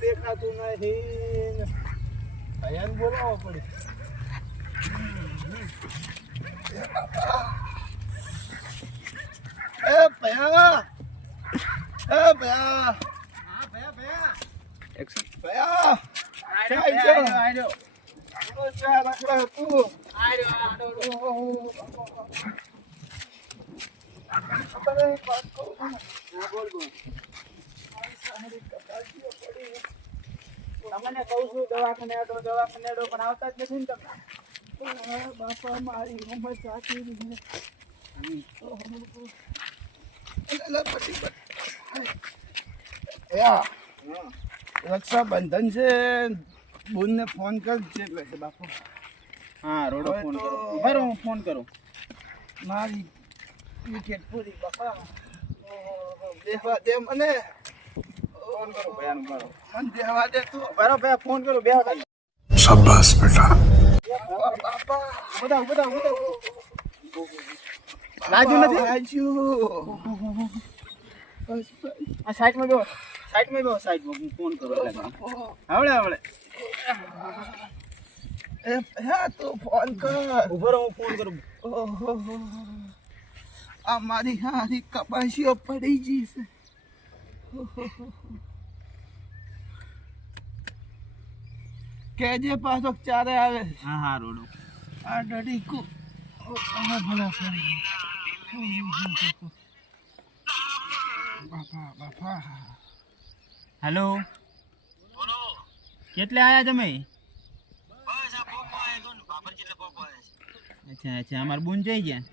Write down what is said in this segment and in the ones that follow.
દેખાતું નહીં. ભયાન બોલાવો પડે. એ ભયા, એ ભયા, હા ભયા એક્શન ભયા. આડો ચા રાખડા તું. તમને કહું છું દવાખાને આડો પણ આવતા જ નથી ને તમે. બાપા મારી ઉંમર સાચી રક્ષાબંધન છે. બોનને ફોન કરજે બાપુ. હા રોડો ફોન કરો. બરો હું ફોન કરું. મારી વિકેટ પૂરી બાપા. દેવા દે મને. ફોન કરું ભયાનું બરો. મને દેવા દે તું. બરો ભયા ફોન કરું બે વખત. શાબાશ બેટા. બાપા બધા રાજુ નથી. રાજુ આ સાઈડમાં બેહો સાઈડમાં હું ફોન કરું આવડે એ હા તું ફોન કર. ઉભો રહો હું ફોન કરું. ઓહો આ મારી હારી કપાસીઓ પડી ગઈ છે. કેજે પાછો ચારે આવે. હા રોડો આ ડડી કુ ભલા કરી. બાપા હેલો કેટલે આયા તમે? અચ્છા અમાર બુન જઈ ગયા.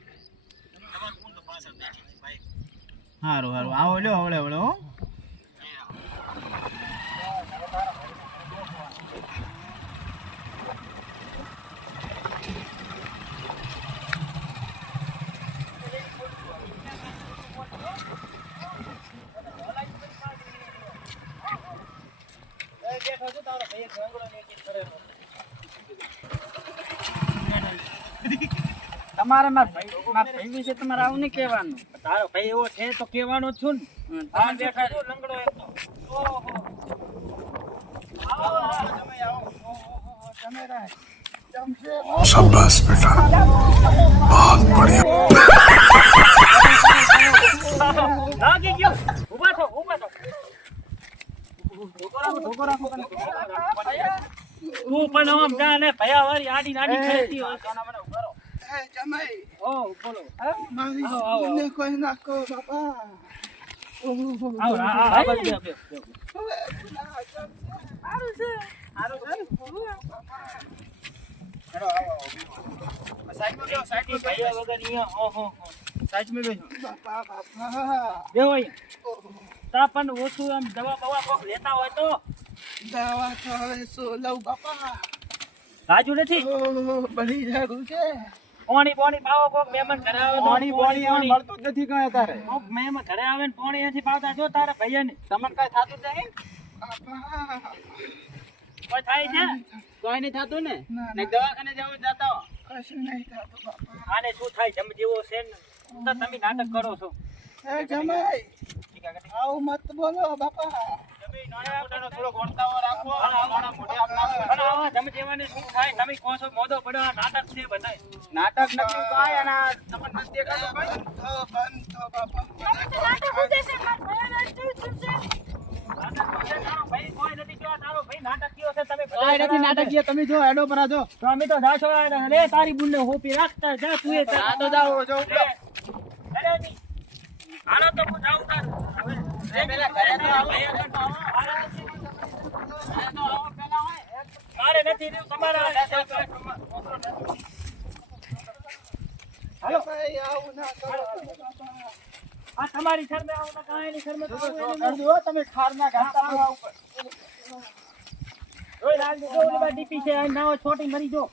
હારું આવો લ્યો હવળે હો. તમારે મારા ભાઈ વિશે તમારે આવું નહીં કહેવાનું. તારો ભાઈ એવો છે તો કહેવાનો જ છું ને. તમે દેખાય લંગડો એક તો. ઓહો આવો તમે આવો. ઓહો તમે રાય જમશે. शाबाश बेटा, बहुत बढ़िया. લાગી ગયો. ઊભા થો. ઢોકો રાખો. તું પણ આમ જા ને ભયા વાળી આડી ખેતી હોય. એ જમાઈ ઓ બોલો. મારી આવો. ને કોઈ નાખો બાપા. ઓહો આવો આ બાજુ બે. સાઈડમાં ભયા વગર અહીંયા ઓહો સાઈડમાં બેસો. બાપા બેહો અહીંયા. તા પણ ઓછું આમ દવા બવા કોક લેતા હોય તો. દવા તો હવે શું લઉં બાપા. રાજુ નથી. ઓહો બળી જાડું છે. પાણી પાવો કોક મહેમાન ઘરે આવે તો પાણી મળતું જ નથી કઈ તારે. કોક મહેમાન ઘરે આવે ને પાણી નથી પાવતા જો તારા ભૈયાને તમને કઈ થાતું જ નહીં. બાપા કોઈ થાય છે કોઈ નહીં થતું ને. ને દવાખાને જવું જતા હો. કશું નહીં થતું બાપા. આને શું થાય જમ જેવો છે ને તો તમે નાટક કરો છો. એ જમાઈ આવું મત બોલો બાપા. થોડો ગોળતાવો રાખો. અને આવા જમ જેવાને શું થાય તમે કહો છો મોદો પડ્યો આ નાટક છે બધાય. નાટક નથી કાંઈ અને તમને નથી દેખાતું કાંઈ. બંધ થો બાપા. ભાઈ કોઈ નથી જો તારો ભાઈ નાટકીયો છે તમે કોઈ નથી નાટકીય તમે જો એડો પર જો તો અમે તો જાશો રે તારી બુનને હોપી રાખતા જા તું એ જા તો જાઓ જો અરે ની આનો તો હું જાઉં તાર હવે પેલા ઘરે તો આવો પેલા હોય મારે નથી દેવું તમારા હાલો ભાઈ આવું ના કરો. આ તમારી શરમે આવું ના કાંઈ શરમે જો તમે ખારના ઘાટા પર ઉપર ઓય રાજ જો ઓલી બા ડીપી છે આ નાવ છોટી મરી જો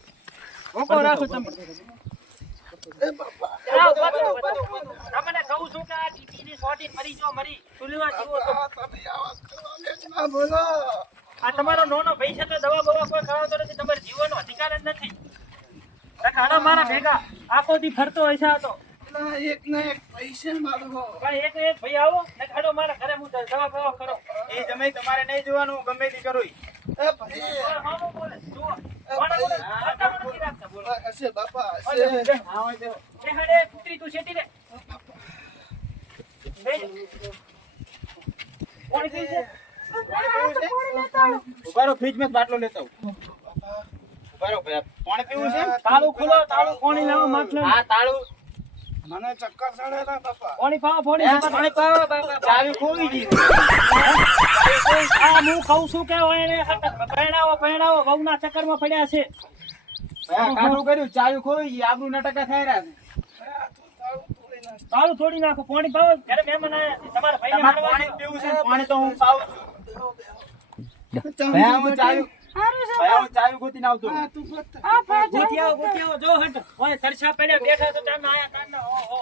ઓકો રાખો તમે એ બાપા તમને કહું છું કે આ ડીપી ની છોટી મરી જો મરી તુલીવા જીવો તો તમે આવા કરો ના બોલો. આ તમારો નોનો ભાઈ છે તો દવા બવા કોઈ ખાવાતો નથી. તમારે જીવનનો અધિકાર જ નથી. ખાડો મારા ભેગા આખો દી ફરતો હોય છે આ તો ના આ એક ને એક પૈસા મારો ભાઈ એક ને એક ભાઈ આવો ને ખાડો મારા ઘરે હું જવાબ કરો એ જમાઈ તમારે નહીં જોવાનું, હું ગમે તે કરું. એ ભાઈ મામો બોલે જુઓ કોણ બોલે આટા નથી રાખતા બોલો હશે બાપા ઓલે, હશે હા હોય દેવો એ હાડે પુત્રી તું શેટી દે કોણ પી છે ઉભા રહો, ફ્રીજમાં જ બાટલો લેતા આવું. ઉભા રહો ભાઈ, પાણી પીવું છે? તાળું ખોલો તાળું કોણી લાવો માટલો હા, તાળું. મને ચક્કર ચડેલા બાપા કોણી પાવો પાણી પાવો બાપા ચાવી ખોવી ગઈ. આ હું કહું છું કે એને પરણાવો વહુના ચક્કરમાં પડ્યા છે ભાઈ, કાઢું કર્યું, ચાવી ખોવી ગઈ, આબરૂ ના ટકા થઈ રહ્યા છે. તાળું તોડી નાખો પાણી પાવો ઘરે મહેમાન આયા છે તમારા ભાઈને તમારે મળવા પાણી પીવું છે? પાણી તો હું પાવું છું. ભાઈ, હું ચાવી ગોતીને આવતો. ગોતી આવો જો હટ ઓય તરછા પડ્યા બેઠા તો તમે આયા કારના ઓહો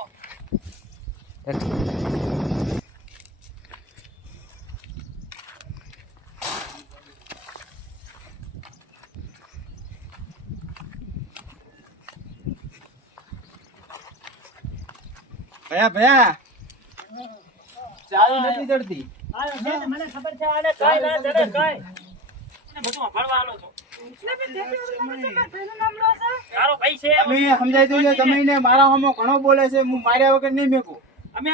ભયા, ચાવી નથી જડતી. આયો છે ને મને ખબર છે આને કાઈ ના જડે કાઈ ને બધું ભણવા આલો છો તારો ભાઈ છે તમે સમજાઈ દેજો, તમે મારા હોમો ઘણો બોલે છે, હું માર્યા વગર નહીં મેકું. અમે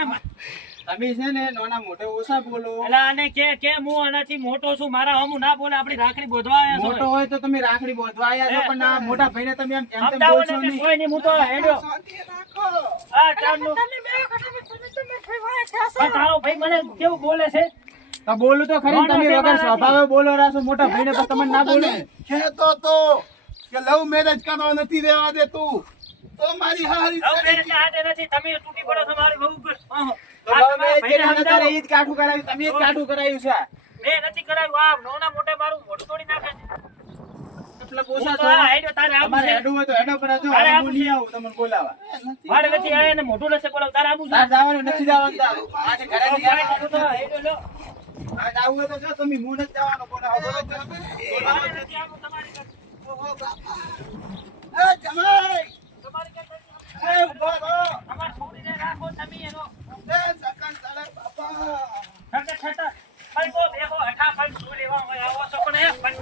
તમે છે ને નાના મોટે ઓછા બોલો. એલા આને કે હું આનાથી મોટો છું મારા હમું ના બોલે આપણી રાખડી બોધવા આયા છો મોટો હોય તો તમે રાખડી બાંધવા આવ્યા છો, પણ આ મોટા ભાઈને તમે એમ તેમ સમજાવો બોલશો ને નહીં. કોઈ નહીં હું તો હેડ્યો શાંતિ રાખો આ ચારનું આ તારો ભાઈ મને કેવું બોલે છે તો બોલું તો ખરી ને, તમે વગર સ્વભાવે બોલો રાશો. મોટા ભાઈને પણ તમને ના બોલે. કહેતો તો કે લવ મેરેજ કરવા નથી દેવા દે તું તો મારી હારી લવ મેરેજ હાથે નથી તમે તૂટી પડો છો મારી બહુ ઉપર તો લવ મેરેજ કર્યા નતા ને, ઈ જ કાઠું કરાવ્યું, તમે જ કાઠું કરાવ્યું છે. મેં નથી કરાવ્યું આ નોના મોટે મારું મોઢું તોડી નાખે છે મતલબ હું ઓછા તો છો. આ હેડ્યો તારે આવું તમારે છે હેડું હોય તો હેડો પર આવજો, તારે હું આવું નહીં આવું તમને બોલાવા. મારે નથી આયા ને મોઢું નથી બોલાવ તારે આવું છે તાર જવાનું નથી જવાનું તાર. આજે ઘરે તો નહીં ભાઈ આવવાનું. તો હેડ્યો લો આજ આવું હોય તો જો તમે, હું નથી જવાનું બોલાવા. મારે નથી આવું તમારી ઘરે. ઓહો બાપા એ જમાઈ તમારી ઘરે નથી આવું. એ ઉભો રહો અમારી છોકરીને રાખો તમે એનો એ સકન ચાલે બાપા છટા ભાઈ બો બેહો હઠા ભાઈ શું લેવા હોય આવો છો પણ એ પણ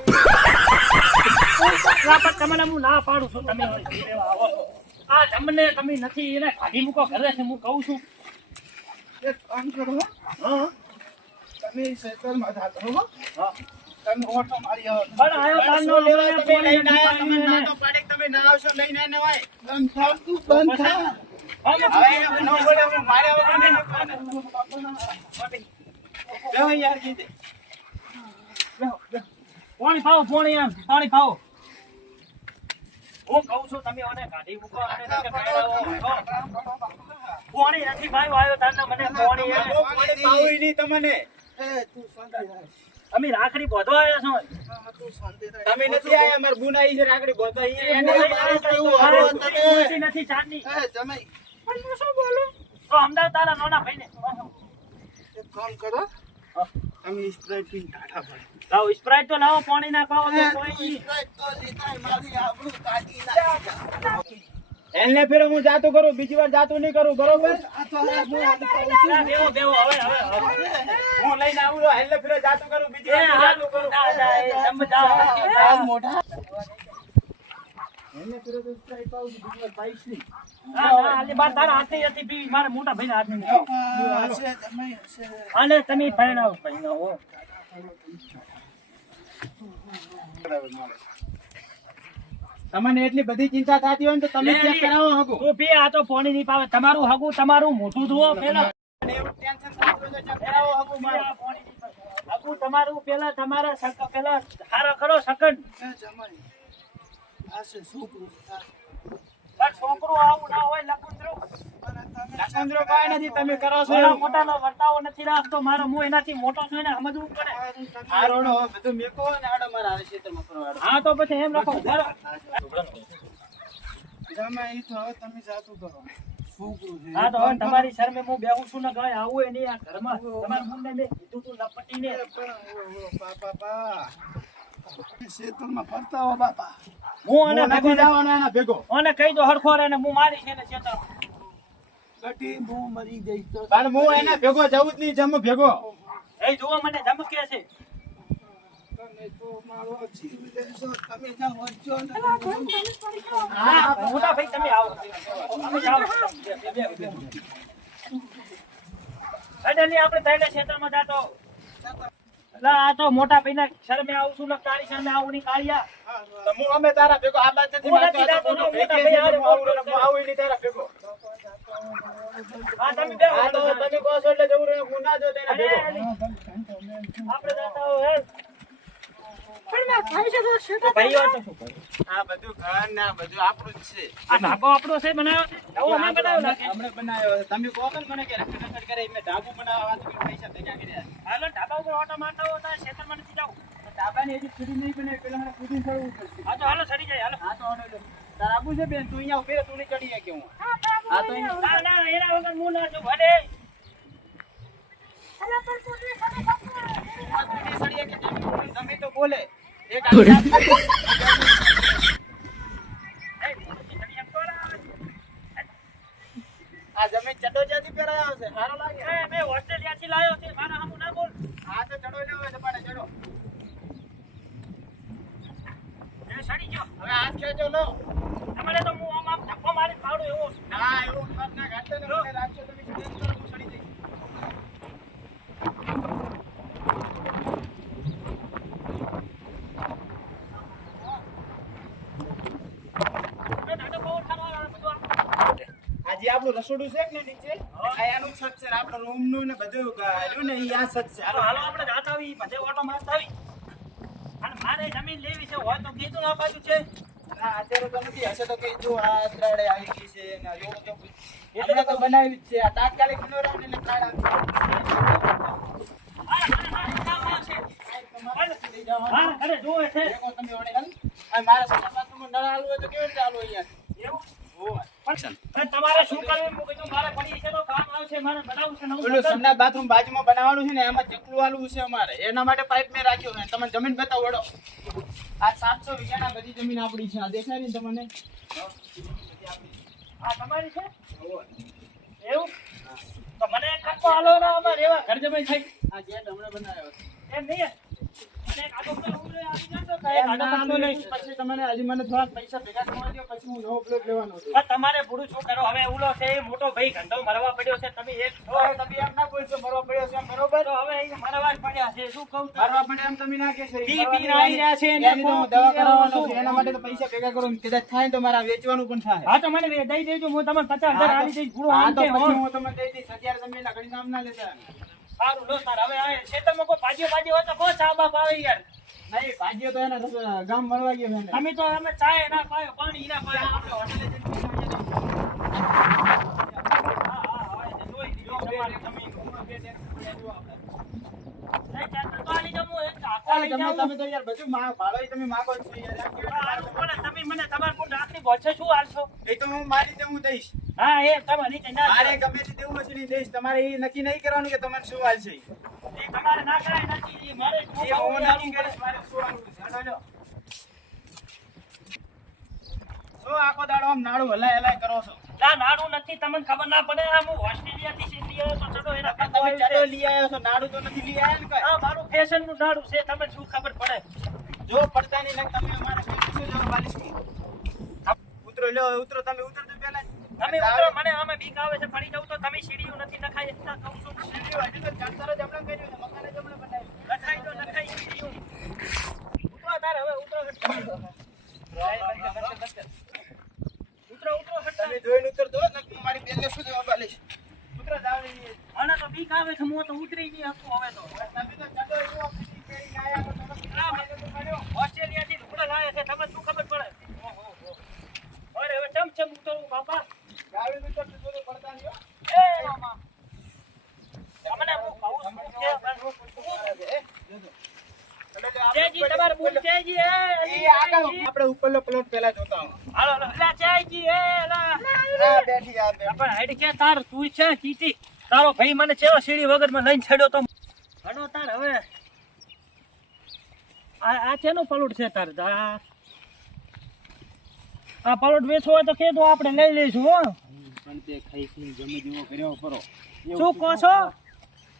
તમને હું ના પાડું છું તમે શું લેવા આવો છો આ જમને તમે નથી એને કાઢી મૂકો ઘરે છે હું કહું છું એક કામ કરો હા તમે સેટલમાં જાતો હો હા તમે ઓટો મારી આવો પણ આયો તારનો લેવા તમે લઈને આયા, તમે ના તો પાડે કે તમે ના આવશો, લઈને આને હોય. બંધ થા તું બંધ થા હવે એવું ન બોલે, હું માર્યા વગર નહીં મૂકવાનો. બેહો યાર કીધે. પાણી પાવો પાણી એમ પાણી પાવો હું કહું છું તમે મને કાઢી મૂકો અને તમે પહેરાવો પાણી નથી ભાઈ આવ્યો તારના મને પાણી બહુ પાણી પાવું ય નહીં તમને. એ તું શાંતિ રાખ અમે રાખડી બાંધવા આવ્યા છો હા તું શાંતિ રાખ તમે નથી આયા, મારા બુન આઈ છે રાખડી બાંધવા. એને મારું કેવું મારે હરો સ્કૂટી તમે ખુરશી નથી ચાંદની એ જમાઈ પણ હું શું બોલું તો અમદાવાદ તારા નાના ભાઈને એક કામ કરો તમે સ્પ્રાઇટ પીને ટાટા પડે લાવો સ્પ્રાઇટ તો લાવો પાણી ના પાવો તો કોઈ નહીં સ્પ્રાઇટ તો લીધાય મારી આબરૂ કાઢી નાખી એને ફેર હું જાતું કરું, બીજી વાર જાતું નહીં કરું, બરોબર? આ તો હવે હું આને કહું છું. બેહો બેહો હવે હું લઈને આવું છું, એટલે ફેર જાતું કરું, બીજી એ વાર હાથ જાતું કરું. સમજાવો આ મોઢા એને ફેર તો સ્ટ્રાઇક પાવું છું, બીજી વાર પાઈશ નહીં. તારા હાથે હતી પીવી મારા મોટા ભાઈ હાથ ની મૂકો હશે જમાઈ હશે અને તમે પરણાવો પરણાવો તમને એટલી બધી ચિંતા થતી હોય ને તો તમે ચેક કરાવો હગું. તું પી આ તો પાણી નહીં પાવે તમારું હગું તમારું મોઢું ધુઓ પેલા અને એવું ટેન્શન થતું હોય તો ચેક કરાવો હગું મારે. હગું તમારું પેલા તમારા સક પેલા હારો કરો સકન એ જમાઈ આ છે છોકરું પણ છોકરું આવું ના હોય લકુંદરું અને તમે લખંદરો કાંઈ નથી, તમે કરો છો મોટા એવું. મોટાનો વર્તાવો નથી રાખતો મારો હું એનાથી મોટો છું એને સમજવું પડે આ રોડો બધું મેકો ને આડો મારા હારે ખેતરમાં ફરવાડો. હા તો પછી એમ રાખો બરાબર. જમાઈ તો હવે તમે જાતું કરો છોકરું છે હા તો હવે તમારી શરમે હું બેહું છું ને કઈ આવું એ નહીં આ ઘરમાં તમારા મુંડે મેં કીધું તું લપટીને બાપા શેતરમાં ફરતા હો બાપા હું હું અને નથી જવાનો એના ભેગો. અને કહી દો હરખો રે ને હું મારી છે ને ચેતર કટી હું મરી જઈશ તો પણ હું એને ભેગો જવું જ નહીં જમ ભેગો એ જોવા મને ધમકે છે તમે તો મારો જીવ લેશો તમે ના વચ્ચો ને હા મોટા ભાઈ તમે આવો તમે જાઓ સડનલી આપણે તઈને ક્ષેત્રમાં જાતો લા આ તો મોટા ભાઈના શરમે આવું છું ને તારી સામે આવું ની કાળિયા તો હું અમે તારા ભેગો આ બાજુથી હું નથી જાતો, મોટો મોટા ભાઈ ભાઈ હું આવું નહીં તારા ભેગો હા તમે બે આ તો તમે કહો છો એટલે જવું રહ્યું હું ના જો તેના ભેગો આપણે જાતા હો હે પણ મેં ભાઈ છે તો શેઠા ભાઈઓ તો શું કરે આ બધું ઘર ને આ બધું આપણું જ છે આ ઢાબો આપણો છે બનાવ્યો છે નવો ના બનાવ્યો લાગે હમણે બનાવ્યો છે. તમે કહો છો ને મને કે રખડ કરે મેં ઢાબુ બનાવવા વાત કરી પૈસા ભેગા કર્યા હાલો ઢાબા ઉપર ઓટો મારતા હો તો ક્ષેત્રમાં નથી જાવ ઢાબાની હજી પૂરી નહીં બને પેલા મને પૂરી ચડવું પડશે હા તો હાલો સડી જાય હાલો હા તો ઓર્ડર લો તાર આબુ છે બેન તું અહીંયા ઉભી રહે તું નહીં ચડી શકે હું હા તો ના ના એના વગર હું ના જો ભલે તમે તો બોલે એક આ જમીન ચડો જ્યાંથી પહેરાયો છે સારો લાગે મેં ઓસ્ટ્રેલિયાથી લાવ્યો છે મારા હામું ના બોલ હા તો ચડો લેવો છે પાડે ચડો એ સડી ગયો હવે હાથ ખેંચો લો તમારે તો હું આમ ધક્કો મારી પાડું એવો ના એવું વાત ના ઘાટે ને મને રાખજો તમે સ્ટેજ પર હું ચડી જઈશ ઢાડો બહુ ઠારવા બધું આજે આપણું રસોડું છે ને નીચે આ એનું છત છે ને આપણો રૂમ નું ને બધું રહ્યું ને ઈ આ છત છે હાલો હાલો આપણે જાતા આવી બધે ઓટો મારતા આવી અને મારે જમીન લેવી છે હોય તો કીધું આ બાજુ છે ના અત્યારે તો નથી હશે તો કે જો આ ત્રાડે આવી ગઈ છે ને એવું તો એટલે તો બનાવી જ છે આ તાત્કાલિક નો રાઉન્ડ એટલે ત્રાડ આવી હા અરે જોવે છે દેખો તમે ઓડે હલ આ મારા સસરા બાથરૂમમાં નળ આલુ હોય તો કેવી રીતે આલુ અહીંયા એવું ઓય પણ તમારે શું કરવું હું કીધું મારે પડી છે તો કામ આવશે મારે બનાવવું છે નવું પેલું સંડા બાથરૂમ બાજુમાં બનાવવાનું છે ને એમાં ચકલું આલવું છે અમારે એના માટે પાઇપ મેં રાખ્યો છે તમે જમીન બતાવો વડો આ 700 વીઘાના બધી જમીન આપણી છે આ દેખાય ને તમને આ તમારી છે એવું તો મને એક કપ્પો આલો ને અમારે એવા ઘર જમાઈ થાય આ ગેટ હમણાં બનાવ્યો છે એમ નહીં અને એક આડો પેલો ઉભો રહે, આવી જાતો તો એક આડો ના, કપ્પો નહીં. પછી તમને હજી મને થોડાક પૈસા ભેગા કરવા દો પછી હું નવો પ્લોટ લેવાનો છું પણ તમારે પૂરું શું કરો હવે ઉલો છે એ મોટો ભાઈ ઘંટો મરવા પડ્યો છે તમે એક છો. હવે તમે એમ ના બોલશો મરવા પડ્યો છે એમ બરોબર તો હવે એ મરવા જ પડ્યા છે શું કહું તમને? મરવા પડે એમ તમે ના કહેશો પી પીને આવી રહ્યા છે એને એની તો હું કોક દવા પીને કરાવવાનો શું? છું એના માટે તો પૈસા ભેગા કરું કદાચ થાય તો મારા વેચવાનું પણ થાય હા તો મને દઈ દેજો હું તમને 50,000 આલી દઈશ પૂરું હા આમ તો કે પછી હો. હું તમને દઈ દઈશ અત્યારે તમે એના ઘડી નામ ના લેતા સારું લો તાર હવે આ ખેતરમાં કોઈ ભાજીઓ હોય તો કોઈ ચા બાપ આવે યાર નહીં ભાગ્યો તો એના ગામ મળવા ગયો છે એને. અમે તો અમે ચાય ના પાયો પાણી ના પાયો આપણે હોટલે જઈને હા હવે જોઈ લીધો તમારે તમે તો આલી જમો એક આખો અરે લઈ તમે જાઓ. તમે તો યાર બધું ભાડો તમે માગો છો યાર એમ કેવી રીતે સારું પણ તમે મને તમારે કોણ રાતની બોછે શું હાલશો એ તો હું મારી દેવું દઈશ હા એ તમે નીચે ના મારે જાઓ. ગમે તે દેવું હશે નહીં દઈશ તમારે એ નક્કી નહીં કરવાનું કે તમારે શું હાલ છે એ તમારે ના કરાય નથી મારે શું એ હું કરવું નક્કી કરીશ મારે શું હાલવું છે હાલો, હાલો. શું આખો દાડો આમ નાડું હલાય હલાય કરો છો ના નાડું નથી તમને ખબર ના પડે આ હું ઓસ્ટ્રેલિયાથી શીખી આવ્યો તો ચડો એના કરતા તમે હોય ચાલો છે. લઈ આવ્યો છો નાડું તો નથી લઈ આવ્યા ને કઈ આ મારું ફેશન નું નાડું છે તમને શું ખબર પડે જો પડતા નહીં લાગ તમે અમારે શું જાવ બાલિશમાં ઉતરો લ્યો ઉતરો તમે ઉતરજો પહેલા તમે ઉતરો મને આમે બીક આવે છે પડી જાઉં તો તમે સીડીઓ નથી નખાય એટલા કહું છું સીડીઓ હજી તો ચાંદા જ હમણાં કર્યું છે મકાને જ હમણાં બનાવ્યું નખાય તો નખાય સીડીઓ ઉતરો તાર હવે ઉતરો ઉતરો તમે જોઈને ઉતરજો નક્કી મારી બેનને શું જવાબ આલીશ ઉતરો જાવ નહીં મને તો બીક આવે છે હું તો ઉતરી નહીં શકું હવે તો તમે તો ચાલો એવો ફિટિંગ કરીને આયા તો તમે તો કર્યો ઓસ્ટ્રેલિયાથી લુગડા લાવે છે તમને શું ખબર પડે અરે હવે ચમ ઉતરવું બાપા ગાડી તો તો પડતા નહીં હો. એ મામા તમને હું કહું છું કે જયજી તમારે બોલ જયજી એ આગળ આપણે ઉપરનો પ્લોટ પહેલા જોતા હું હાલો લા જયજી એ લા આ બેઠી આ બેઠી પણ હેડ કે તાર તું છે ચીટી તારો ભાઈ મને ચેવો સીડી વગર માં લઈને છડ્યો તો હડો તાર હવે આ છેનો પલોટ છે તાર આ પલોટ વેચવો હોય તો કહેજો આપણે લઈ લઈશું હો પણ તે ખાઈ ખાઈને જમી જેવો કર્યો પરો. શું કહો છો?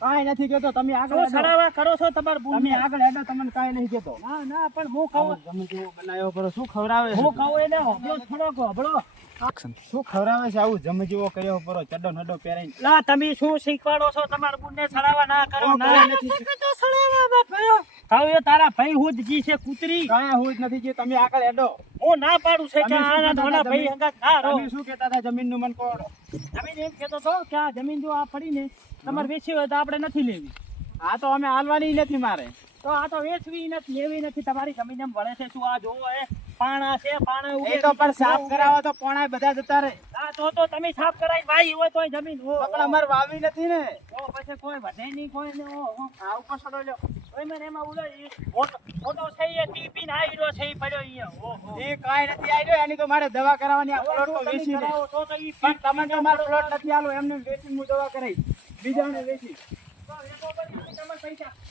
કાંઈ નથી કહેતો, તમે આગળ શું હેડો. સડાવા કરો છો તમારા તમે બુનને? આગળ હેડો, તમને કાંઈ નહીં કહેતો. ના ના, પણ હું કહું જમી જેવો બનાવ્યો પરો. શું ખવડાવે છે? હું કહું એને હોભળો થોડોક હોભળો. શું ખવડાવે છે આવું જમી જેવો કર્યો પરો, ચડ્ડો નડો પહેરાઈને? લા તમે શું શીખવાડો છો તમારા બુનને સડાવા ના કરો? હું ના કાંઈ નથી કહું એ તારા ભાઈ હું જ જી છે કૂતરી. કાંઈ હું જ નથી જે તમે આગળ હેડો. હું ના પાડું છે કે તમે શું આના કહેતા ધોળા હતા ભાઈ જમીન? હંગાત ના રહો. તમે શું કહેતા હતા જમીનનું મન કહો. જમીન એમ કહેતો હતો કે આ જમીન જો આ પડીને તમારે વેચી હોય તો આપણે નથી લેવી. આ તો અમે હાલવાની નથી મારે. તો આ તો વેચવી નથી, લેવી નથી. તમારી જમીન એમ વળે છે. શું આ જોવો એ પાણા છે, પાણા એ ઉગે તો પણ સાફ કરાવવા તો પોણા બધા જતા રહે. આ તો તમે સાફ કરાવી વાઈ હોય તોય જમીન હો પણ અમારે વાવી નથી ને. તો પછી કોઈ વધે નહીં, કોઈ ને આ ઉપર સડો લ્યો. ઓય મને એમાં ઉલો ફોટો છે એ ટીપીને આયરો છે એ પડ્યો અહીંયા. ઓહો એ કાંઈ નથી આવ્યો, એની તો મારે દવા કરાવવાની. આ પ્લોટ તો વેચી દે. કરાવો તો ઈ પણ તમે તો મારો પ્લોટ નથી આલો, એમને વેચી હું દવા કરાવી બીજાને વેચી.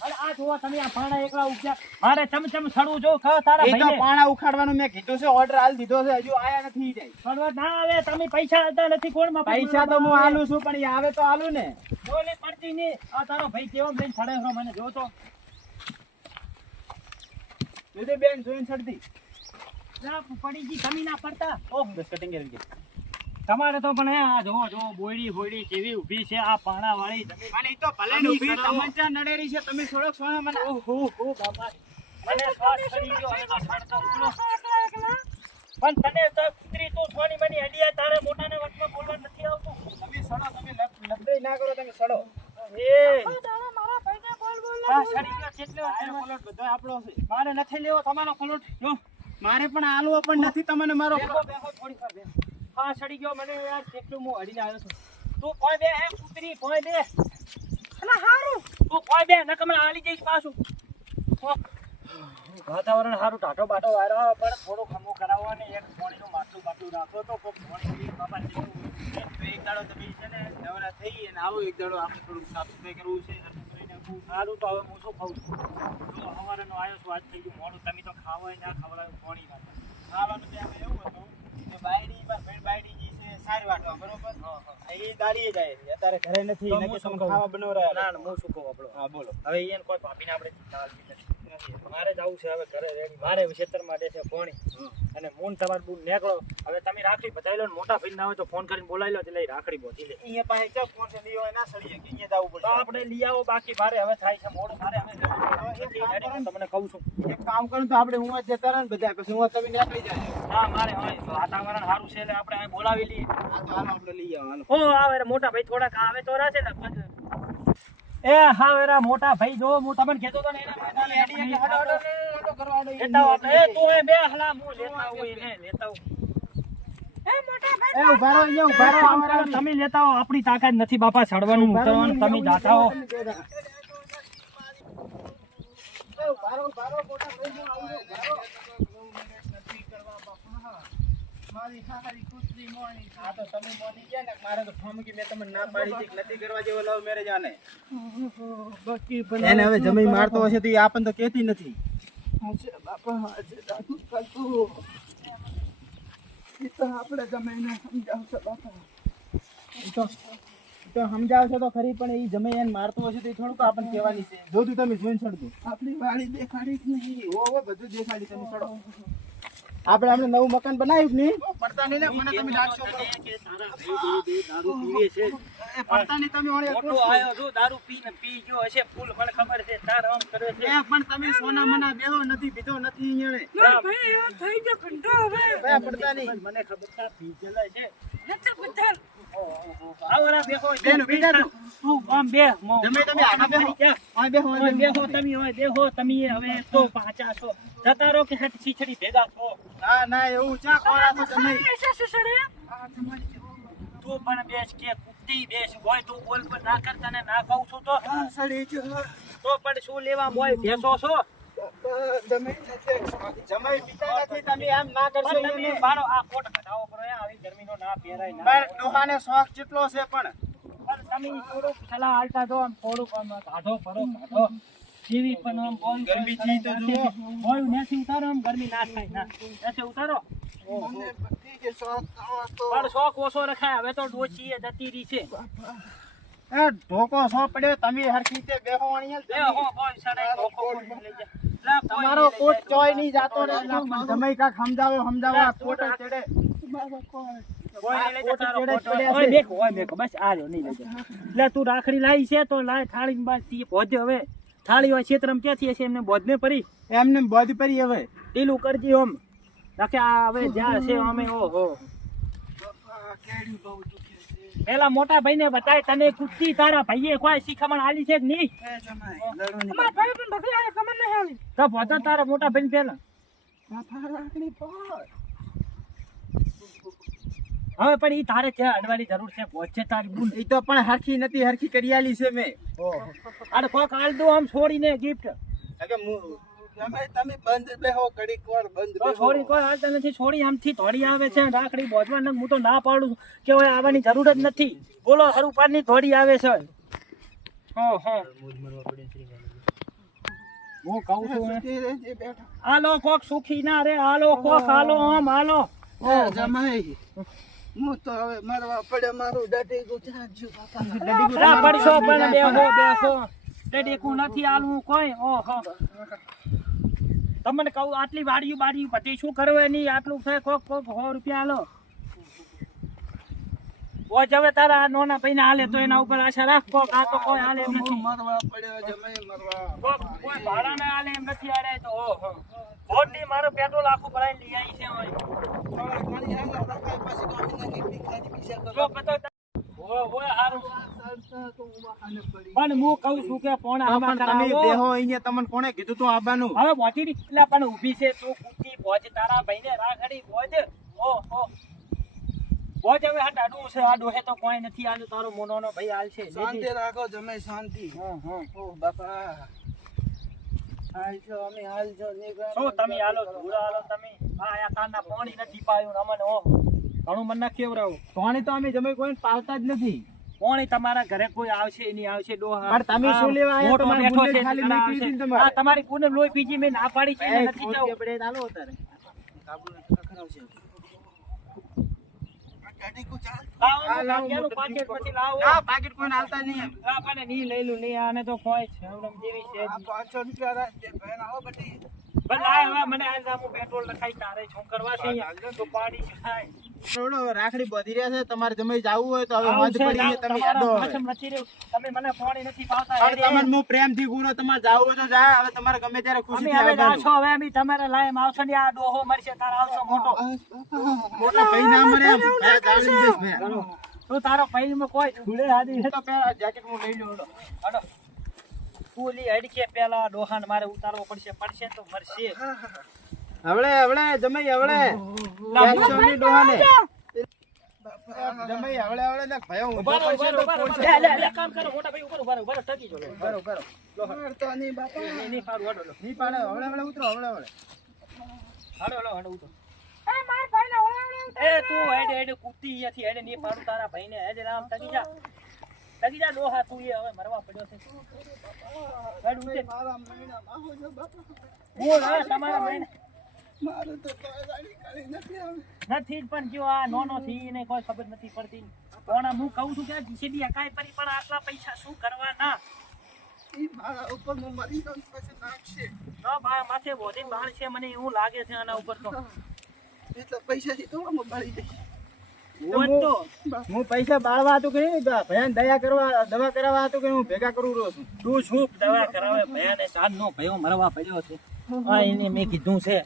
આ જોવો તમે આ પાણા એકલા ઉગ્યા. મારે ચમચમ સડવું જો કહો તારા એ તો ભાઈને. પાણા ઉખાડવાનું મેં કીધું છે, ઓર્ડર હાલ દીધો છે, હજુ આયા નથી ઈ જાય. સડવા ના આવે, તમે પૈસા આલતા નથી. કોણમાં પૈસા તો હું આલું છું, પણ એ આવે તો આલું ને. બોલે પડતી નહીં. આ તારો ભાઈ કેવો બેન સડે છે મને જો તો. દીદી બેન જોઈને છડતી. લા, પડી ગઈ જમીન આ પડતા. ઓહ બસ કટિંગ કરી દે. તમારે તો પણ આ જોવો બોયડી બોયડી કેવી ઊભી છે આ પાણા વાળી જમીન. પણ ઈ તો ભલે ને ઊભી તમંચા નડેરી છે, તમે થોડોક સોના મને. ઓહો બાબા, મને શ્વાસ ચડી ગયો. હવે તો સડતો ઉકળો. પણ તને તો કૂતરી તું સોની બની હડિયા, તારે મોટાને વચમાં બોલવા નથી આવતું. તમે સડો, તમે લબડે ના કરો, તમે સડો. એ આ સડી ગયો કેટલો આ પ્લોટ બધો આપણો છે. મારે નથી લેવો તમારો પ્લોટ. જો મારે પણ આલવો પણ નથી તમને મારો બેહો, પ્લોટ. બેહો, થોડી વાર બેહો. હા સડી ગયો મને યાર, કેટલું હું હડીને આવ્યો છું. તું કોઈ બે હે કૂતરી, કોઈ બે. અલા હારું તું કોઈ બે નકમણા હાલી જઈશ પાછું. વાતાવરણ સારું, ટાટો બાટો વાળો, પણ થોડું ખમો કરાવો ને એક પાણીનું માટલું બાટલું રાખો તો કોક પાણી બાબા જેવું. એક દાડો તમે છે ને નવરા થઈ અને આવો, એક દાડો આપણે થોડું સાફ સફાઈ કરવું છે. સારું તો હવે હું શું ખાઉં છું. જો સવારનો આવ્યો છું, આજ થઈ ગયું મોડું. તમે તો ખાવાય ના ખવડાવ્યું પાણી ના. ખાવાનું ત્યાં એવું હતું કે બાયડી માં બેન બાયડી જી છે સારી વાટવા બરોબર. એ દાડીએ જાય છે, અત્યારે ઘરે નથી. તો એને હું કે શું તમે કહું? ખાવા બનાવરા. ના ના, હું શું કહું આપણો. હા બોલો. હવે એને કોઈ ભાભીને આપણે ચાલતી નથી. મારે જવું છે હવે ઘરે રેડી. મારે ખેતર માટે છે પાણી. અને મૂન તમારે બૂન નીકળો. હવે તમે રાખડી બધાઈ લો ને, મોટા ભાઈ ના હોય તો ફોન કરીને બોલાવી લો, એટલે ઈ રાખડી બોધી લે. અહીંયા પાસે ક્યાં ફોન છે, લીયો ના સડીએ કે અહીંયા જવું તો પડશે. આપણે લઈ આવો, બાકી મારે હવે થાય છે મોડું. મારે હવે હું તમને કહું છું. એક કામ કરું તો આપણે હું જ જતા રહે ને બધા, પછી હું તમે નીકળી જાય. હા મારે હોય તો વાતાવરણ સારું છે એટલે આપણે અહીં બોલાવી લઈએ. હા તો હાલો આપણે લઈ આવો. હાલો. ઓ આવે રે મોટા ભાઈ થોડાક આવે તો રહેશે લગભગ. એ હા વેરા મોટા ભાઈ જો હું તમને કહેતો તો ને એના માટે એડી એટલે હડો હડો હડો કરવા દો. લેતા આવો. એ તું એ બે હલા હું લેતા આવું એને લેતા આવું. એ ઉભા રહો, અહીંયા ઉભા રહો. અમારા તમે લેતા આવો, આપણી તાકાત નથી બાપા ચડવાનું ઉતરવાનું. તમે જાતા હો. એ ઉભા રહો, ઉભા રહો, મોટા ભાઈ હું આવું છું, ઉભા રહો. મારી સારી કૂતરી મોની. હા તો તમે મોની ગયા ને, મારે તો ફોર્મ કે મેં તમને ના પાડી હતી કે નથી કરવા જેવો લવ મેરેજ આને. એને હવે જમી મારતો હશે તો એ આપણને તો કહેતી નથી. હાચે બાપા, હાચે દાદુ કાકુ. એ તો આપણે ગમે એને સમજાવશે બાપા. તો સમજાવશે તો ખરી, પણ એ જમે એને મારતો હશે તો એ થોડુંક આપણને કહેવાની છે. જોતું તમે જોઈને છોડતું. આપણી વાડી દેખાડી જ નહીં. ઓ બધું દેખાડી તમે છોડો. આપણે નવું મકાન બનાવ્યું કે નહીં? પડતા નહીં ને, મને તમે ડાકશો કરો. દારૂ પીવે છે. એ પડતા નહીં તમે ઓણે મોટો આયો જો દારૂ પીને પી ગયો હશે ફૂલ. મને ખબર છે તાર આમ કરે છે. એ પણ તમે સોના મના બેહો નથી, પીધો નથી ઈયણે. ભાઈ પડતા નહીં. મને ખબર છે પી ગયેલા છે. આવરા બેહો. બેન ઉભી થા તું. તું આમ બે મો. જમે તમે આના બેહો. ઓય બેહો, ઓય બેહો. બેહો તમે, હોય બેહો તમે. હવે તો પાછા છો જતા રહો કે હેઠ છીછડી ભેગા છો. ના ના એવું ચા ખોરા તો તમે. તું પણ બેસ કે કુત્તી બેસ. હોય તું બોલ પર ના કરતા ને ના કહું છું તો સડી જો તો પણ શું લેવા બોય ભેસો છો. ગમે નથી. જમાઈ પીતા નથી, તમે આમ ના કરશો પણ તમે ઈયોને. મારો આ કોટ ઘટાવો કરો. આવી ગરમીનો ના પહેરાય ના. પણ ડોહાને શોખ જેટલો છે પણ. પણ તમે થોડુંક સલાહ આલતા દો. આમ થોડુંક આમ કાઢો ફરો કાઢો. જીવી પણ આમ બોલ ગરમી થી તો જુઓ. બોલ નેસી ઉતારો. આમ ગરમી ના થાય ના નેસી ઉતારો. મને બધી જે શોખ કરવા તો પણ શોખ ઓછો રખાય હવે તો ડોશીએ જતી રહી છે એ ઢોકો સો પડ્યો તમે હરખી રીતે બેહો અહીંયા એ હો કોઈ સડાઈ ધોકો કોઈ લઈ જા. લા, કોઈ તમારો નહીં લઈ કોટ જાય. ચોય નહીં જાતો રે જમાઈ કાક સમજાવો આ કોટ ચડે મારો કોઈ કોઈ નહીં લઈ જા, તારો કોટ કોટ. પડ્યા ઓય છે. મેકો, ઓય મેકો, બસ આ રહ્યો, નહીં લઈ જા. લે તું રાખડી લાવી છે તો લાય થાળી બાદ તી ભોજે હવે થાળી હોય ક્ષેત્રમાં ક્યાંથી હશે એમને બોધને પડી એમને બધી પરી હવે ટીલું કરજી ઓમ નાખે આ હવે જ્યાં છે અમે ઓહો બાપા કેડી બહુ દુખે છે પેલા મોટા ભાઈને બતાય તને કુત્તી તારા ભાઈએ કોઈ શીખામણ આલી છે કે નહીં એ જમાઈ લડવાની અમાર ભાઈ પણ બકરી આલે ખબર નહીં આલી તો ભોતા તારા મોટા ભાઈને પેલા બાપા રાખડી પર હવે પણ ઈ તારે ત્યાં અડવાની જરૂર છે પહોંચે તારી બુન એ તો પણ હરખી નથી હરખી કરિયાલી છે મેં અરે કોક આલ દો આમ છોડીને ગિફ્ટ કે હું જમાઈ તમે બંધ બેહો ઘડીક વાર બંધ તો બેહો છોડી કોઈ હાલતા નથી છોડી આમથી થોડી આવે છે રાખડી બોધવા ને હું તો ના પાડું છું કે હવે આવવાની જરૂર જ નથી બોલો હરુપાની થોડી આવે છે ઓહો હું કહું છું ને. સુખી રહેજે બેઠા હાલો કોક સુખી ના રે હાલો કોક હાલો આમ હાલો એ જમાઈ હું તો હવે મરવા પડ્યો મારું ડટી ગુજારજો બાપા રા પડશો પણ બેહો ડેડીકું નથી આલવું કોઈ ઓહો તમને કહું આટલી વાડી પછી શું કરવા નહીં આટલું છે કોક 100 રૂપિયા હાલો ઓજ હવે તારા નોના ભાઈને હાલે તો એના ઉપર આશા રાખ કોક આ તો કોઈ હાલે એમ નથી મરવા પડ્યો જમાઈ મરવા કોક કોઈ ભાડા ના હાલે એમ નથી હાલે તો ઓહો ભોટની મારો પેટ્રોલ આખું ભરાઈને લઈ આવી છે હોય ઘણી આગળ રખાય પછી ગામના કેટલી ખાલી પીછા કરો જો પતો ઓય હારું સરસા તો વાહને પડી પણ હું કહું છું કે પોણા તો હમા પણ તમે કરાવો. બેહો અહીંયા તમને કોણે કીધું તું આવવાનું હવે પહોંચી રહી એટલે પણ ઊભી છે તું કૂદતી પહોંચ તારા ભાઈને રાખડી પહોંચ ઓહો પહોંચ હવે હટ આડું છે આ ડોહે તો કોઈ નથી આલું તારો મોનોનો ભાઈ હાલ છે શાંતિ રાખો જમાઈ શાંતિ ઓ બાપા હાલજો અમે હાલજો શું તમે હાલો ધૂળા હાલો તમે આ આયા તારના પાણી નથી પાયું અમને ઓહો ઘણું મન ના કેવરાવું પાણી તો અમે જમે કોઈ પાલતા જ નથી પાણી તમારા ઘરે કોઈ આવશે નહીં આવશે ડોહા પણ તમે શું લેવા આયા? મોટો તમારી બેઠો બુલેટ છે ખાલી તમારા નીકળી આવશે. હતી ને તમારે. આ તમારી પૂને લોહી પીજી મેં ના પાડી છે એને નથી જવું આપણે ચાલો તારે ડટી ગુજાર લાવો આ લાવો, ભાગ્યાનું મોટો પાકીટ પીકો. પછી લાવો આ પાકીટ કોઈને હાલતા નહીં એમ. આ પણ નહીં લઈ લું નહીં આને તો કોઈ છે હમણાં જેવી છે આ 500 રૂપિયા રાખજે ભાઈ આવો બટી ભલે આ હવે મને આજ હું પેટ્રોલ લખાઈ તારે શું કરવા છે અહીંયા? તો પાડી ખાય થોડો હવે રાખડી બાંધી રહ્યા છે તમારે જમે જાવું હોય તો હવે આવું મધ છે, પડી જાઓ, છે તમે તમારા હેડો હવે. ભાષણ નથી રહ્યું. તમે મને પાણી નથી પાવતા પણ હેડે. તમને હું પ્રેમથી ગુનો તમારે જાવું હોય તો જા હવે તમારે ગમે ત્યારે અમે ખુશીથી હવે આવવાનું. જાશો હવે અમે તમારે લાયમ આવશો ને આ ડોહો મરશે તારા આવશો મોટો મોટા ભાઈ ના મરે એમ હે, જાળી દઈશ મેં. તું તારો પૈમાં કોઈ ધૂળે હાદી તો પેલા જેકેટ હું લઈ લઉં હડો તું લી હડકે પેલા ડોહાને મારે ઉતારવો પડશે તો મરશે હવળે જમાઈ હવળે ટેન્શન નહીં ડોહાને. જમાઈ હવળે ને ભયો ઊંધો ઉભા રહો, પડશે તો ઉભા રહો, પડશે. લે, લે, લે, કામ કરો મોટા ભાઈ ઉભા રહો, ટકી જો લે. બરો. મારતો નહીં બાપા નહીં સારું હડો લો. નહીં પાડે હવળે ઉતરો હવળે હડો ઉતો એ તું હેડે કૂદતી અહીંયાથી હેડે નહીં પાડું તારા ભાઈને હેડે રામ ટકી જા ડોહા તું એ હવે મરવા પડ્યો છે હેડ ઉતે. મારા મહિનામાં આવો છો બાપા બોલ હવે તમારા ભાઈને મારું તો કોઈ ગાડી કરી નથી આવે નથી જ પણ જો આ નોનો થી એને કોઈ ખબર નથી પડતી પણ હું કહું છું કે જીસીબી અકાય પરી પણ આટલા પૈસા શું કરવાના ઈ મારા ઉપર હું મરી જાઉં પછી નાખશે તો માથે બોધી બહાર છે મને એવું લાગે છે આના ઉપર તો એટલે પૈસાથી થોડો હું બળી જઈશ હોય તો હું પૈસા બાળવા હતું કે નહીં ભયાન દયા કરવા દવા કરાવવા હતું કે હું ભેગા કરું રહ્યો છું. તું શું દવા કરાવે ભયાને ચાંદનો ભયો મરવા પડ્યો છે આ એને મેં કીધું છે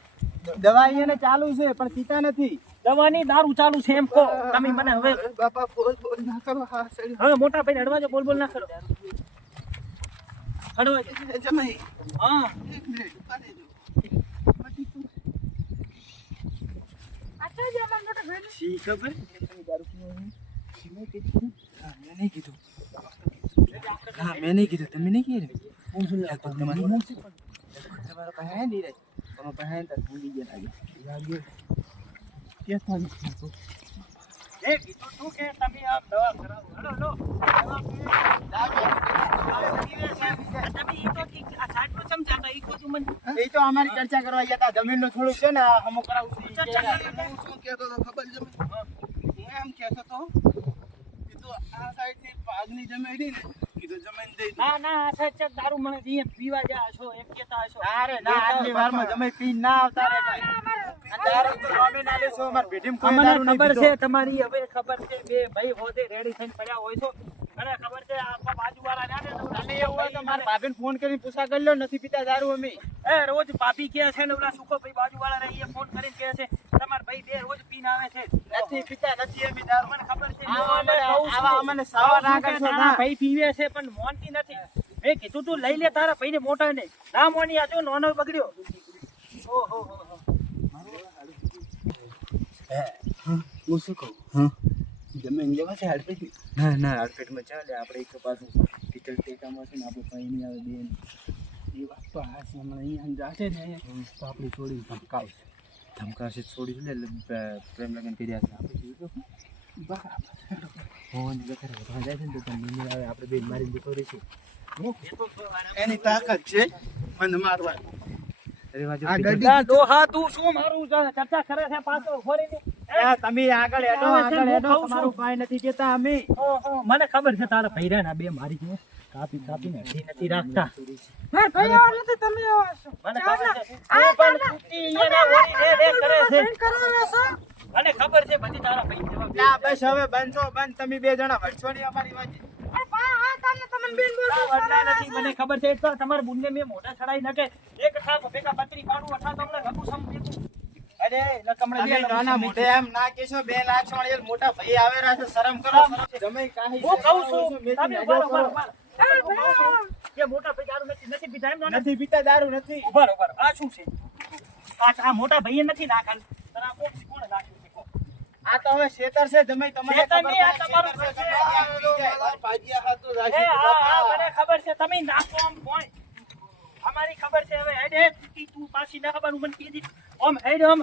દવા અહીંયા ચાલુ છે પણ પીતા નથી. દવાની દારૂ ચાલુ છે એમ કહો તમે મને હવે બાપા બોલ બોલ ના કરો હા સડી હવે મોટા ભાઈ અડવા બોલ ના કરો અડવા જમાઈ હા એક મિનિટ ઉભા રહેજો શી ખબર મેં નહીં કીધું તમે નહીં કીધું તમારા પાસે હે નહીં રે તમારા પાસે હે તો ભૂલી ગયા લાગે એ કીધું તું કે તમે આ દવા કરાવો હડો લો તમે ઈ તો આ સાઈડમાં સમજાતા ઈ કોઈ મને એ તો અમારી ચર્ચા કરવા ગયા હતા જમીન નું થોડુંક છે ને અમુક કરાવું છું. ચર્ચા કરી. કહેતો હતો ખબર છે હું એમ કહેતો હતો કે તું આ સાઈડની ભાગની જમીન રહી ને કીધું જમીન દઈ દઉં. ના સાચે દારૂ મને અહીંયા પીવા ગયા છો એમ કહેતા હશો. અરે ના આટલી વારમાં જમાઈ પીને ના આવતા રે કાંઈ. આ દારૂ તો અમે ના લેશું, અમારા ભેટીમાં કોઈ અમને દારૂ નહીં ખબર પીતો. છે તમારી હવે ખબર છે બે ભાઈ હોદે રેડી થઈને પડ્યા હોય છો અને ખબર છે આ બાજુવાળા રહ્યા ને તમે એવું હોય તો મારા ભાભીને ફોન કરીને પૂછા કરી લો, નથી પીતા દારૂ અમે. એ રોજ ભાભી કહે છે ને ઓલા સુખો ભાઈ બાજુવાળા રહી ફોન કરીને કહે છે તમારા ભાઈ બે રોજ પીને આવે છે. નથી પીતા, નથી અમે દારૂ. મને ખબર છે આવા અમને સાવા ના કરશો તારા ના. ભાઈ પીવે છે પણ મોનતી નથી. મેં કીધું તું લઈ લે તારા ભાઈને મોટા ને ના મોની આજો નાનો બગડ્યો. ઓહો હું શું કહું જમીન લેવા છે હાડપેટી ના ના હાડપેટમાં ચાલે, આપણે એક પાછું પિત્તળ ટેકામાં છે ને આપણે કઈ નહીં આવે બેન. એ વાત તો હા છે હમણાં અહીંયા જાશે ને તો આપણી છોડીને ધમકાવશે. ધમકાશે છોડી ને એટલે પ્રેમ લગ્ન કર્યા છે આપણે જોયું તો. બરાબર ફોન વગર વધવા જાય છે ને તો તમને નહીં આવે, આપણે બેન મારીને જતો રહીશું. એની તાકાત છે મને મારવાની. અરે વાજો આ પિત્તળ. ગડી ડોહા તું શું મારું ચર્ચા કરે છે પાછો ફરીને? તમે આગળ હેડો, આગળ હેડો. તમારું ભાઈ નથી કેતા અમે. ઓહો મને ખબર છે તારા ભૈરા ના બે મારી છે કાપીને હજી નથી રાખતા. મને ખબર છે તું પણ કુટી અહીંયાના ઓરી રે કરે છે. મને ખબર છે બધી તારા ભાઈ જેવા બે. ના બસ હવે બંધો બંધ, તમે બે જણા વળશો નહીં અમારી વાજી. વડલા નથી મને ખબર છે એટલે તમારા બુનને મેં મોઢા ચડાઈ નાખે એક ઠાક ભેગા પતરી પાડું અઠા તમને ગપુ સમજી. અરે લકમણે તમે નાના મોઢે એમ ના કહેશો, 2 લાખ સોળિયેલ મોટા ભાઈ આવેલા છે, શરમ કરો. જમાઈ કાહી હું કહું છું મેથી તમે નાજો ઉભા રહો, કરો. ઉભા રહો. હું કહું છું કે મોટા ભાઈ દારૂ નથી પીતા એમ નથી પીતા દારૂ નથી. ઉભા રહો. આ શું છે આ મોટા ભાઈએ નથી નાખલ તને કોણ નાખ્યું છે કોણ? આ તો હવે શેતર છે, જમાઈ તમને શેતર ખબર નહીં, આ પડે, તમારું શેતર છે, ઘર છે. તમારે ત્યાં પી જાય. ભાજીયા હાથું એ રાખી હા મને ખબર છે તમે નાખો આમ કોણ અમારી ખબર છે હવે હેડ તું પાછી ના ખબર મને કીધી આમ હેડ આમ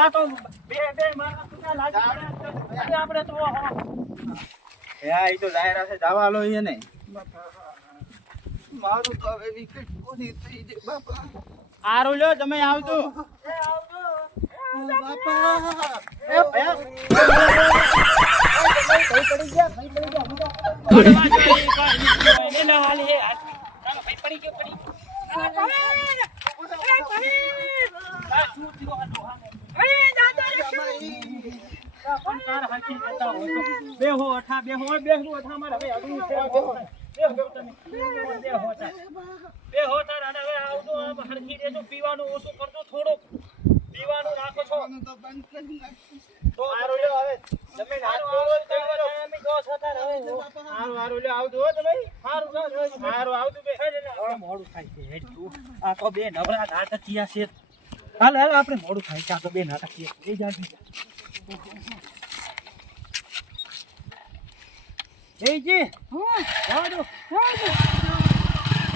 આ તો બે મારા તુના લાગી પડે આપણે તો હા ઈ તો લાયરા છે, જાવા લો ઈ ને. મારું તો હવે વિકેટ પૂરી થઈ ગઈ બાપા. આરું લ્યો તમે આવજો. બાપા એ ભયા પડી ગયો પડી બેહો અઠા બેહો બેહો અઠા મારે હવે અડવું છે બેહો તાર અને હવે આવજો આમ હરખી દેજો પીવાનું ઓછું કરજો થોડુંક પીવાનું રાખો છો તો બંધ કરી નાખ્યું છે. તો આરું લ્યો હવે તમે હાથ જોડો જ તમે લો. અમે જો છતાં હવે હારું હારું લ્યો આવજો હો તમે. હારું હારું આવજો બે. મોડું થાય છે હેડ તું આ તો બે નવરા નાટકીયા છે હાલ હાલ આપણે મોડું થાય છે આ તો બે નાટકીયા એ જાણી જી આવજો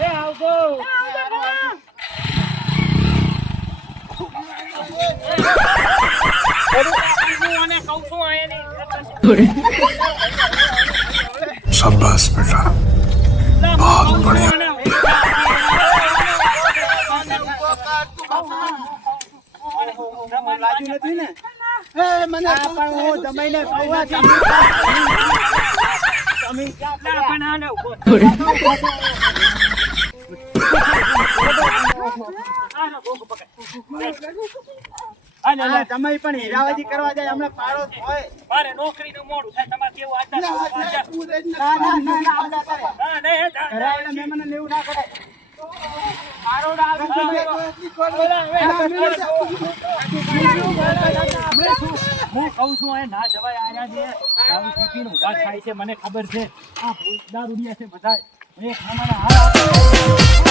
એ આવજો અને કહું છું આયા शाबाश बेटा बहुत बढ़िया લાગ્યું નથી ને? એ મને આ પણ હું જમાઈને કહેવાથી તમે ક્યાં પડ્યા? જમાઈ પણ હીરાવાજી કરવા જાય હમણાં પાડો જ હોય. મારે નોકરીનું મોડું થાય તમારે કેવું આજના ના ના ના આવતા કરે. ઘરે આવીને મહેમાનને લેવું ના પડે. આરોડા આવે છે. હું કહું છું એ ના જવાય આયા છે દારૂ પીપીને ઊભા થાય છે મને ખબર છે આ દારૂડિયા છે બધાય એ અમારા હાલ